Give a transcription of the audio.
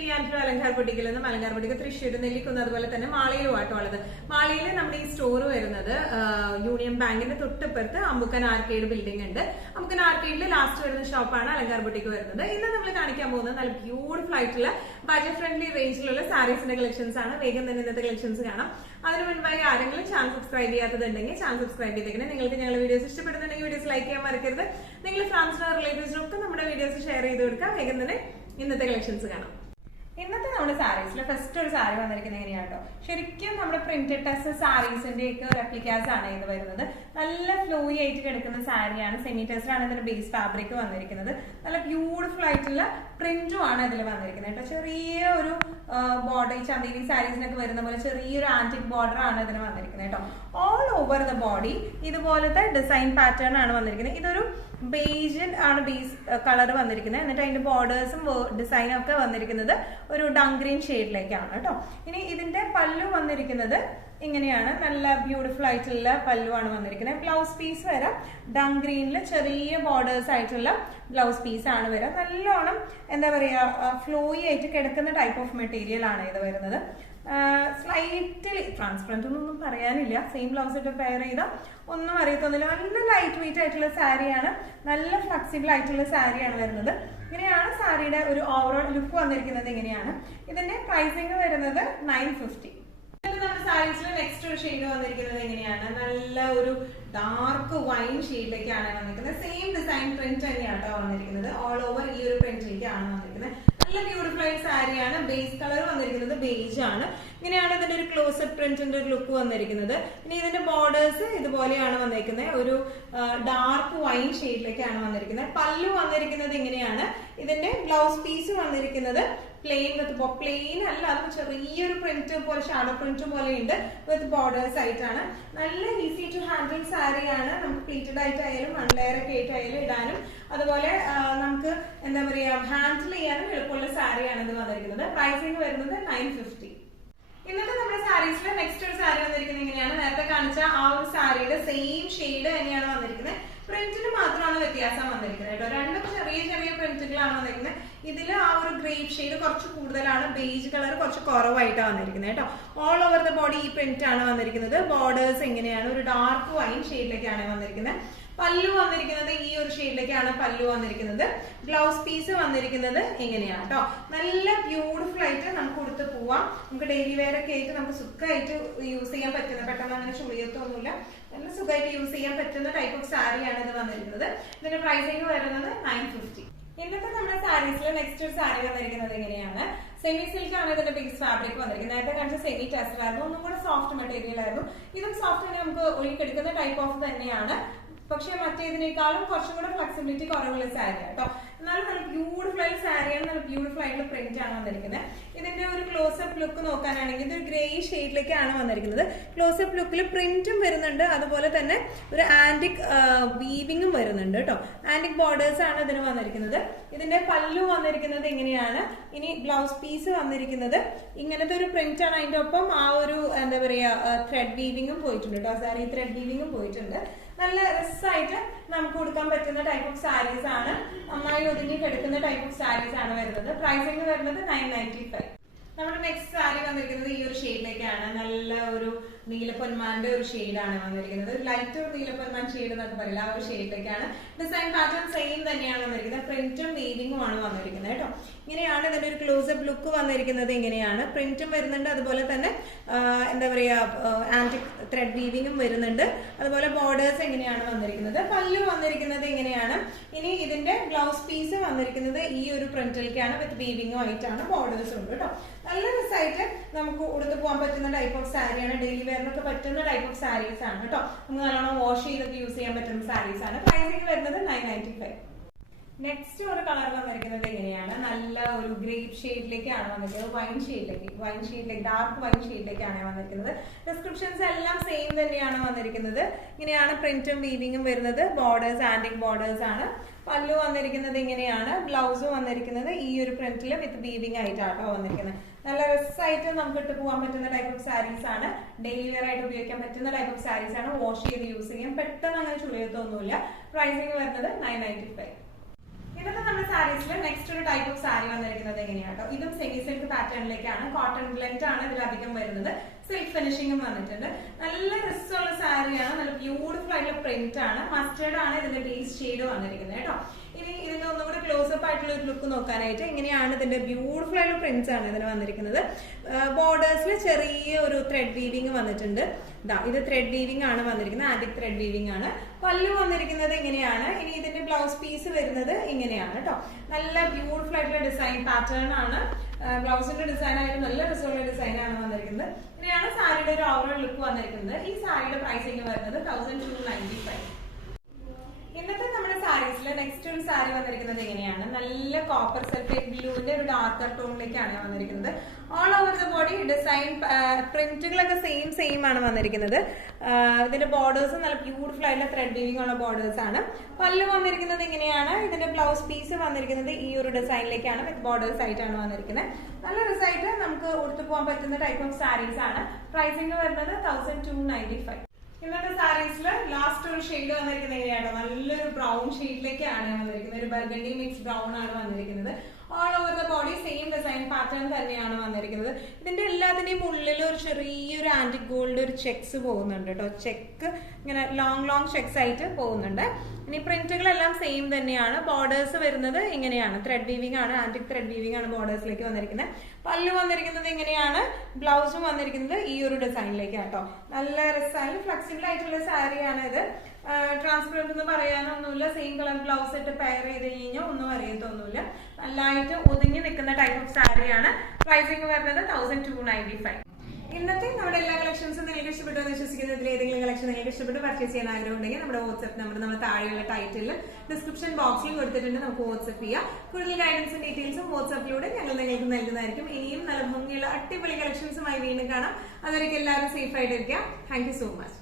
V and Alankar ബൊട്ടിക്കിൽ നിന്നും Alankar boutique Thrissur Nellikunnu അതുപോലെ തന്നെ മാളിയിലും ആയിട്ടുള്ളത്. മാളിയിൽ നമ്മുടെ ഈ സ്റ്റോർ വരുന്നത് യൂണിയൻ ബാങ്കിന്റെ തൊട്ടിപ്പുറത്ത് അമ്പുക്കൻ ആർക്കേഡ് ബിൽഡിംഗ് ഉണ്ട്. അമ്പുക്കൻ ആർക്കേഡിൽ ലാസ്റ്റ് വരുന്ന ഷോപ്പാണ് അലങ്കാർ ബൊട്ടിക്ക് വരുന്നത്. ഇന്ന് നമ്മൾ കാണിക്കാൻ പോകുന്നത് നല്ല ബ്യൂട്ടിഫുൾ ആയിട്ടുള്ള ബജറ്റ് ഫ്രണ്ട്ലി റേഞ്ചിലുള്ള സാരീസിന്റെ കളക്ഷൻസ് ആണ്. വേഗം തന്നെ ഇന്നത്തെ കളക്ഷൻസ് കാണാം. അതിന് മുൻപായി ആരെങ്കിലും ചാനൽ സബ്സ്ക്രൈബ് ചെയ്യാത്തതുണ്ടെങ്കിൽ ചാനൽ സബ്സ്ക്രൈബ് ചെയ്തേക്കണേ. നിങ്ങൾക്ക് ഞങ്ങളുടെ വീഡിയോസ് ഇഷ്ടപ്പെടുന്നുണ്ടെങ്കിൽ വീഡിയോസ് ലൈക്ക് ചെയ്യാൻ മറക്കരുത്. നിങ്ങൾ ഫ്രണ്ട്സിനോ റിലേറ്റീവ്സിനോ ഒക്കെ നമ്മുടെ വീഡിയോസ് ഷെയർ ചെയ്ത് കൊടുക്കാം. വേഗം തന്നെ ഇന്നത്തെ കളക്ഷൻസ് കാണാം. ഇന്നത്തെ നമ്മുടെ സാരീസിൽ ഫസ്റ്റ് ഒരു സാരി വന്നിരിക്കുന്നത് എങ്ങനെയാട്ടോ, ശരിക്കും നമ്മുടെ പ്രിന്റഡ് ടെസ്റ്റ് സാരീസിന്റെ ഒക്കെ റെപ്ലിക്കാസ് ആണ് ഇത് വരുന്നത്. നല്ല ഫ്ലോയി ആയിട്ട് കിടക്കുന്ന സാരിയാണ്. സെമി ടെസ്റ്റ് ആണ് ഇതിന്റെ ബേസ് ഫാബ്രിക് വന്നിരിക്കുന്നത്. നല്ല ബ്യൂട്ടിഫുൾ ആയിട്ടുള്ള പ്രിന്റും ആണ് ഇതിൽ വന്നിരിക്കുന്നത് കേട്ടോ. ചെറിയ ഒരു ബോർഡർ, ഈ ചന്ദേരി സാരീസിനൊക്കെ വരുന്ന പോലെ ചെറിയൊരു ആന്റിക് ബോർഡർ ആണ് ഇതിന് വന്നിരിക്കുന്നത് കേട്ടോ. ഓൾ ഓവർ ദ ബോഡി ഇതുപോലത്തെ ഡിസൈൻ പാറ്റേൺ ആണ് വന്നിരിക്കുന്നത്. ഇതൊരു ബേജ് ആണ് ബേസ് കളർ വന്നിരിക്കുന്നത്. എന്നിട്ട് അതിന്റെ ബോർഡേഴ്സും ഡിസൈനും ഒക്കെ വന്നിരിക്കുന്നത് ഒരു ഡങ് ഗ്രീൻ ഷെയ്ഡിലേക്കാണ് കേട്ടോ. ഇനി ഇതിന്റെ പല്ലു വന്നിരിക്കുന്നത് ഇങ്ങനെയാണ്. നല്ല ബ്യൂട്ടിഫുൾ ആയിട്ടുള്ള പല്ലു ആണ് വന്നിരിക്കുന്നത്. ബ്ലൗസ് പീസ് വരാം ഡങ് ഗ്രീനിൽ ചെറിയ ബോർഡേഴ്സ് ആയിട്ടുള്ള ബ്ലൗസ് പീസ് ആണ് വരാം. നല്ലോണം എന്താ പറയാ ഫ്ലോയി ആയിട്ട് കിടക്കുന്ന ടൈപ്പ് ഓഫ് മെറ്റീരിയൽ ആണ് ഇത് വരുന്നത്. സ്ലൈറ്റ്ലി ട്രാൻസ്പെറന്റ് ഒന്നും പറയാനില്ല. സെയിം ബ്ലൗസ് ഇട്ട് പെയർ ചെയ്താൽ ഒന്നും അറിയത്തൊന്നുമില്ല. നല്ല ലൈറ്റ് വെയിറ്റ് ആയിട്ടുള്ള സാരിയാണ്. നല്ല ഫ്ലെക്സിബിൾ ആയിട്ടുള്ള സാരിയാണ് വരുന്നത്. ഇങ്ങനെയാണ് സാരിയുടെ ഒരു ഓവറോൾ ലുക്ക് വന്നിരിക്കുന്നത്. ഇങ്ങനെയാണ് ഇതിന്റെ പ്രൈസിങ് വരുന്നത് 950. നമ്മുടെ സാരീസിൽ നെക്സ്റ്റ് ഒരു ഷെയ്ഡ് വന്നിരിക്കുന്നത് എങ്ങനെയാണ്, നല്ല ഒരു ഡാർക്ക് വൈൻ ഷെയ്ഡിലേക്കാണ് വന്നിരിക്കുന്നത്. സെയിം ഡിസൈൻ പ്രിന്റ് തന്നെയാണ് വന്നിരിക്കുന്നത്. ഓൾ ഓവർ ഈ ഒരു പ്രിന്റിലേക്കാണ് വന്നിരിക്കുന്നത്. നല്ല ബ്യൂട്ടിഫുൾ ആയിട്ട് സാരിയാണ്. ബേസ് കളർ വന്നിരിക്കുന്നത് ബേജ് ആണ്. ഇങ്ങനെയാണ് ഇതിന്റെ ഒരു ക്ലോസപ്പ് പ്രിന്റിന്റെ ഒരു ലുക്ക് വന്നിരിക്കുന്നത്. ഇനി ഇതിന്റെ ബോർഡേഴ്സ് ഇതുപോലെയാണ് വന്നിരിക്കുന്നത്. ഒരു ഡാർക്ക് വൈൻ ഷെയ്ഡിലേക്കാണ് വന്നിരിക്കുന്നത്. പല്ലു വന്നിരിക്കുന്നത് ഇങ്ങനെയാണ്. ഇതിന്റെ ബ്ലൗസ് പീസ് വന്നിരിക്കുന്നത് പ്ലെയിൻ വിത്ത് പ്ലെയിൻ അല്ല, അത് ചെറിയൊരു പ്രിന്റ് പോലെ ഷാഡോ പ്രിന്റ് പോലെ ഉണ്ട് വിത്ത് ബോർഡേഴ്സ് ആയിട്ടാണ്. നല്ല ഈസി ടു ഹാൻഡിൽ സാരിയാണ്. നമുക്ക് പ്ലീറ്റഡ് ആയിട്ടായാലും വൺ ലെയർ ഒക്കെ ആയിട്ടായാലും ഇടാനും അതുപോലെ നമുക്ക് എന്താ പറയാ ഹാൻഡിൽ ചെയ്യാനും എളുപ്പമുള്ള സാരിയാണ് ഇത് വന്നിരിക്കുന്നത്. പ്രൈസിങ് വരുന്നത് 950. ഇന്നത്തെ നമ്മുടെ സാരീസിൽ നെക്സ്റ്റ് ഒരു സാരി വന്നിരിക്കുന്നത് ഇങ്ങനെയാണ്. നേരത്തെ കാണിച്ച ആ ഒരു സാരിയുടെ സെയിം ഷെയ്ഡ് തന്നെയാണ് വന്നിരിക്കുന്നത്. പ്രിന്റിന് മാത്രമാണ് വ്യത്യാസം വന്നിരിക്കുന്നത് കേട്ടോ. രണ്ടും ചെറിയ ചെറിയ പ്രിന്റുകളാണ് വന്നിരിക്കുന്നത്. ഇതിൽ ആ ഒരു ഗ്രേപ്പ് ഷെയ്ഡ് കുറച്ച് കൂടുതലാണ്, ബേജ് കളർ കുറച്ച് കുറവായിട്ടാണ് വന്നിരിക്കുന്നത് കേട്ടോ. ഓൾ ഓവർ ദ ബോഡി ഈ പ്രിന്റ് ആണ് വന്നിരിക്കുന്നത്. ബോർഡേഴ്സ് എങ്ങനെയാണ് ഒരു ഡാർക്ക് വൈൻ ഷെയ്ഡിലേക്കാണ് വന്നിരിക്കുന്നത്. പല്ലു വന്നിരിക്കുന്നത് ഈ ഒരു ഷെയ്ഡിലേക്കാണ് പല്ലു വന്നിരിക്കുന്നത്. ബ്ലൗസ് പീസ് വന്നിരിക്കുന്നത് ഇങ്ങനെയാണ് കേട്ടോ. നല്ല ബ്യൂട്ടിഫുൾ ആയിട്ട് നമുക്ക് കൊടുത്ത് പോവാം. നമുക്ക് ഡെയിലി വെയർ ഒക്കെ ആയിട്ട് നമുക്ക് സുഖമായിട്ട് യൂസ് ചെയ്യാൻ പറ്റുന്ന, പെട്ടെന്ന് അങ്ങനെ ചുളിയത്തൊന്നുമില്ല, നല്ല സുഖമായിട്ട് യൂസ് ചെയ്യാൻ പറ്റുന്ന ടൈപ്പ് ഓഫ് സാരിയാണ് ഇത് വന്നിരിക്കുന്നത്. ഇതിന്റെ പ്രൈസിങ് വരുന്നത് 950. ഇന്നത്തെ നമ്മുടെ സാരീസിൽ നെക്സ്റ്റ് ഒരു സാരി വന്നിരിക്കുന്നത് എങ്ങനെയാണ്, സെമി സിൽക്ക് ആണ് ഇതിന്റെ ബേസ് ഫാബ്രിക് വന്നിരിക്കുന്നത്. നേരത്തെ കാണിച്ച സെമി ടെസ്റ്റർ ആയിരുന്നു, ഒന്നും കൂടെ സോഫ്റ്റ് മെറ്റീരിയൽ ആയിരുന്നു. ഇതും സോഫ്റ്റ് തന്നെ നമുക്ക് ഒഴുകിക്കെടുക്കുന്ന ടൈപ്പ് ഓഫ് തന്നെയാണ്. പക്ഷെ മറ്റേതിനേക്കാളും കുറച്ചും കൂടെ ഫ്ലെക്സിബിലിറ്റി കുറവുള്ള സാരി കേട്ടോ. എന്നാലും നല്ല ബ്യൂട്ടിഫുൾ ആയിട്ട് സാരിയാണ്. നല്ല ബ്യൂട്ടിഫുൾ ആയിട്ടുള്ള പ്രിന്റ് ആണ് വന്നിരിക്കുന്നത്. ഇതിന്റെ ഒരു ക്ലോസപ്പ് ലുക്ക് നോക്കാനാണെങ്കിൽ ഇതൊരു ഗ്രേ ഷെയ്ഡിലേക്കാണ് വന്നിരിക്കുന്നത്. ക്ലോസപ്പ് ലുക്കിൽ പ്രിന്റും വരുന്നുണ്ട്, അതുപോലെ തന്നെ ഒരു ആന്റിക് വീവിങ്ങും വരുന്നുണ്ട് കേട്ടോ. ആന്റിക് ബോർഡേഴ്സ് ആണ് ഇതിന് വന്നിരിക്കുന്നത്. ഇതിന്റെ പല്ലു വന്നിരിക്കുന്നത് ഇങ്ങനെയാണ്. ഇനി ബ്ലൗസ് പീസ് വന്നിരിക്കുന്നത് ഇങ്ങനത്തെ ഒരു പ്രിന്റ് ആണ്. അതിന്റെ ഒപ്പം ആ ഒരു എന്താ പറയാ ത്രെഡ് വീവിങ്ങും പോയിട്ടുണ്ട് കേട്ടോ. സാരി ത്രെഡ് വീവിങ്ങും പോയിട്ടുണ്ട്. നല്ല രസമായിട്ട് നമുക്ക് കൊടുക്കാൻ പറ്റുന്ന ടൈപ്പ് ഓഫ് സാരീസ് ആണ്. നന്നായി ഒതുങ്ങി കിടക്കുന്ന ടൈപ്പ് ഓഫ് സാരീസ് ആണ് വരുന്നത്. പ്രൈസിങ് വരുന്നത് 995. നമ്മുടെ നെക്സ്റ്റ് സാരി വന്നിരിക്കുന്നത് ഈ ഒരു ഷെയ്ഡിലേക്കാണ്. നല്ല ഒരു നീലപ്പൊന്മാന്റെ ഒരു ഷെയ്ഡാണ് വന്നിരിക്കുന്നത്. ലൈറ്റ് ഒരു നീലപ്പൊന്മാൻ ഷെയ്ഡ് എന്നൊക്കെ പറയില്ല, ആ ഒരു ഷെയ്ഡിലേക്കാണ്. ഡിസൈൻ പാറ്റേൺ സെയിം തന്നെയാണ് വന്നിരിക്കുന്നത്. പ്രിന്റും വീവിങ്ങും ആണ് വന്നിരിക്കുന്നത് കേട്ടോ. ഇങ്ങനെയാണ് ഇതിന്റെ ഒരു ക്ലോസപ്പ് ലുക്ക് വന്നിരിക്കുന്നത്. ഇങ്ങനെയാണ് പ്രിന്റും വരുന്നുണ്ട്, അതുപോലെ തന്നെ എന്താ പറയാ ആന്റിക് ത്രെഡ് വീവിങ്ങും വരുന്നുണ്ട്. അതുപോലെ ബോർഡേഴ്സ് എങ്ങനെയാണ് വന്നിരിക്കുന്നത്. പല്ലു വന്നിരിക്കുന്നത് ഇങ്ങനെയാണ്. ഇനി ഇതിന്റെ ബ്ലൗസ് പീസ് വന്നിരിക്കുന്നത് ഈ ഒരു പ്രിന്റിലേക്കാണ് വിത്ത് വീവിങ്ങും ആയിട്ടാണ്. ബോർഡേഴ്സ് ഉണ്ട് കേട്ടോ. നല്ല രസമായിട്ട് നമുക്ക് ഉടുത്ത് പോകാൻ പറ്റുന്ന ടൈപ്പ് ഓഫ് സാരിയാണ്. ഡെയിലി വെയറിനൊക്കെ പറ്റുന്ന ടൈപ്പ് ഓഫ് സാരീസ് ആണ് കേട്ടോ. നമുക്ക് നല്ലോണം വാഷ് ചെയ്തൊക്കെ യൂസ് ചെയ്യാൻ പറ്റുന്ന സാരീസ് ആണ്. പ്രൈസിങ് വരുന്നത് 995. നെക്സ്റ്റ് ഒരു കളർ വന്നിരിക്കുന്നത് എങ്ങനെയാണ്, നല്ല ഒരു ഗ്രേപ്പ് ഷെയ്ഡിലേക്കാണ് വന്നിരിക്കുന്നത്. വൈൻ ഷെയ്ഡിലേക്ക് ഡാർക്ക് വൈൻ ഷെയ്ഡിലേക്കാണ് വന്നിരിക്കുന്നത്. ഡിസ്ക്രിപ്ഷൻസ് എല്ലാം സെയിം തന്നെയാണ് വന്നിരിക്കുന്നത്. ഇങ്ങനെയാണ് പ്രിന്റും വീവിങ്ങും വരുന്നത്. ബോർഡേഴ്സ് ആന്റിക് ബോർഡേഴ്സ് ആണ്. പല്ലു വന്നിരിക്കുന്നത് ഇങ്ങനെയാണ്. ബ്ലൗസ് വന്നിരിക്കുന്നത് ഈ ഒരു പ്രിന്റിൽ വിത്ത് വീവിങ് ആയിട്ടാട്ടോ വന്നിരിക്കുന്നത്. നല്ല രസമായിട്ട് നമുക്ക് ഇട്ട് പോകാൻ പറ്റുന്ന ടൈപ്പ് ഓഫ് സാരീസ് ആണ്. ഡെയിലി വെയർ ആയിട്ട് ഉപയോഗിക്കാൻ പറ്റുന്ന ടൈപ്പ് ഓഫ് സാരീസ് ആണ്. വാഷ് ചെയ്ത് യൂസ് ചെയ്യാൻ പെട്ടെന്ന് അങ്ങനെ ചുളിയത്തൊന്നുമില്ല. പ്രൈസിങ് വരുന്നത് 995. ഇന്നത്തെ നമ്മുടെ സാരീസിൽ നെക്സ്റ്റ് ഒരു ടൈപ്പ് ഓഫ് സാരി വന്നിരിക്കുന്നത് എങ്ങനെയാട്ടോ, ഇതും സെമി സിൽക്ക് പാറ്റേണിലേക്കാണ്. കോട്ടൺ ബ്ലെൻഡ് ആണ് ഇതിലധികം വരുന്നത്. സിൽക്ക് ഫിനിഷിംഗും വന്നിട്ടുണ്ട്. നല്ല രസമുള്ള സാരിയാണ്. നല്ല ബ്യൂട്ടിഫുൾ ആയിട്ടുള്ള പ്രിന്റ് ആണ്. മസ്റ്റേർഡ് ആണ് ഇതിന്റെ ബേസ് ഷെയ്ഡ് വന്നിരിക്കുന്നത് കേട്ടോ. ഇനി ഇതിന്റെ ഒന്നും കൂടെ ക്ലോസപ്പ് ആയിട്ടുള്ള ഒരു ലുക്ക് നോക്കാനായിട്ട് ഇങ്ങനെയാണ് ഇതിന്റെ ബ്യൂട്ടിഫുൾ ആയിട്ടുള്ള പ്രിന്റ്സ് ആണ് ഇതിന് വന്നിരിക്കുന്നത്. ബോർഡേഴ്സിൽ ചെറിയ ഒരു ത്രെഡ് വീവിംഗ് വന്നിട്ടുണ്ട്. ഇത് ത്രെഡ് വീവിംഗ് ആണ് വന്നിരിക്കുന്നത്. ആന്റിക് ത്രെഡ് വീവിംഗ് ആണ്. പല്ലു വന്നിരിക്കുന്നത് ഇങ്ങനെയാണ്. ഇനി ഇതിന്റെ ബ്ലൗസ് പീസ് വരുന്നത് ഇങ്ങനെയാണ് കേട്ടോ. നല്ല ബ്യൂട്ടിഫുൾ ആയിട്ടുള്ള ഡിസൈൻ പാറ്റേൺ ആണ്. ബ്ലൗസിന്റെ ഡിസൈൻ ആയിട്ട് നല്ല രസമുള്ള ഡിസൈൻ ആണ് വന്നിരിക്കുന്നത്. ഇങ്ങനെയാണ് സാരിയുടെ ഒരു ഓവറോൾ ലുക്ക് വന്നിരിക്കുന്നത്. ഈ സാരിയുടെ പ്രൈസിംഗ് വരുന്നത് 1295. ഇന്നത്തെ നമ്മുടെ സാരീസിൽ നെക്സ്റ്റ് ഒരു സാരി വന്നിരിക്കുന്നത് എങ്ങനെയാണ്, നല്ല കോപ്പർ സൾഫേറ്റ് ബ്ലൂവിന്റെ ഒരു ഡാർക്കർ ടോണിലേക്കാണ് വന്നിരിക്കുന്നത്. All over the body design പ്രിന്റുകളൊക്കെ സെയിം ആണ് വന്നിരിക്കുന്നത്. ഇതിന്റെ ബോർഡേഴ്സ് നല്ല ബ്യൂട്ടിഫുൾ ആയിട്ടുള്ള ത്രെഡ് വീവിംഗ് ഉള്ള ബോർഡേഴ്സ് ആണ്. പല്ലു വന്നിരിക്കുന്നത് ഇങ്ങനെയാണ്. ഇതിന്റെ ബ്ലൗസ് പീസ് വന്നിരിക്കുന്നത് ഈ ഒരു ഡിസൈനിലേക്കാണ്, വിത്ത് ബോർഡേഴ്സ് ആയിട്ടാണ് വന്നിരിക്കുന്നത്. നല്ല രസമായിട്ട് നമുക്ക് ഉടുത്തു പോകാൻ പറ്റുന്ന ടൈപ്പ് ഓഫ് സാരീസ് ആണ്. പ്രൈസിംഗ് വരുന്നത് 1295. ഇന്നത്തെ സാരീസിൽ ലാസ്റ്റ് ഒരു ഷെയ്ഡ് വന്നിരിക്കുന്നത് എങ്ങനെയാണോ, നല്ലൊരു ബ്രൗൺ ഷെയ്ഡിലേക്കാണ് വന്നിരിക്കുന്നത്. ഒരു ബർഗണ്ടി മിക്സ് ബ്രൗൺ ആണ് വന്നിരിക്കുന്നത്. All over the body same design pattern തന്നെയാണ് വന്നിരിക്കുന്നത്. ഇതിന്റെ എല്ലാത്തിന്റെയും ഉള്ളിൽ ഒരു ചെറിയൊരു ആന്റിക് ഗോൾഡ് ഒരു ചെക്സ് പോകുന്നുണ്ട് കേട്ടോ. ചെക്ക് ഇങ്ങനെ ലോങ് ചെക്സ് ആയിട്ട് പോകുന്നുണ്ട്. ഇനി പ്രിന്റുകളെല്ലാം സെയിം തന്നെയാണ്. ബോർഡേഴ്സ് വരുന്നത് ഇങ്ങനെയാണ്. ത്രെഡ് വീവിംഗ് ആണ്, ആന്റിക് ത്രെഡ് വീവിംഗ് ആണ് ബോർഡേഴ്സിലേക്ക് വന്നിരിക്കുന്നത്. പല്ലു വന്നിരിക്കുന്നത് ഇങ്ങനെയാണ്. ബ്ലൗസും വന്നിരിക്കുന്നത് ഈ ഒരു ഡിസൈനിലേക്ക് കേട്ടോ. നല്ല രസമാണ്, ഫ്ലെക്സിബിൾ ആയിട്ടുള്ള സാരിയാണ് ഇത്. ട്രാൻസ്പെറന്റ് എന്ന് പറയാനൊന്നുമില്ല. സെയിം കളർ ബ്ലൗസ് ഇട്ട് പെയർ ചെയ്ത് കഴിഞ്ഞാൽ ഒന്നും അറിയത്തൊന്നുമില്ല. നല്ലതായിട്ട് ഒതുങ്ങി നിൽക്കുന്ന ടൈപ്പ് ഓഫ് സാരിയാണ്. പ്രൈസിംഗ് വരുന്നത് 1295. ഇന്നത്തെ നമ്മുടെ എല്ലാ കളക്ഷൻസും നിങ്ങൾക്ക് ഇഷ്ടപ്പെട്ടു എന്ന് വിശ്വസിക്കുന്നത്. ഇതിൽ ഏതെങ്കിലും കളക്ഷൻ നിങ്ങൾക്ക് ഇഷ്ടപ്പെട്ട് പർച്ചേസ് ചെയ്യാൻ ആഗ്രഹം ഉണ്ടെങ്കിൽ നമ്മുടെ വാട്സ്ആപ്പ് നമ്പർ നമ്മൾ താഴെയുള്ള ടൈറ്റിലും ഡിസ്ക്രിപ്ഷൻ ബോക്സിലും കൊടുത്തിട്ടുണ്ട്. നമുക്ക് വാട്സ്ആപ്പ് ചെയ്യാം. കൂടുതൽ ഗൈഡൻസും ഡീറ്റെയിൽസും വാട്സ്ആപ്പിലൂടെ ഞങ്ങൾ നിങ്ങൾക്ക് നൽകുന്നതായിരിക്കും. ഇനിയും നല്ല ഭംഗിയുള്ള അടിപൊളി കളക്ഷൻസുമായി വീണ്ടും കാണാം. അതുവരെയ്ക്ക് എല്ലാവരും സേഫ് ആയിട്ടിരിക്കാം. Thank you so much.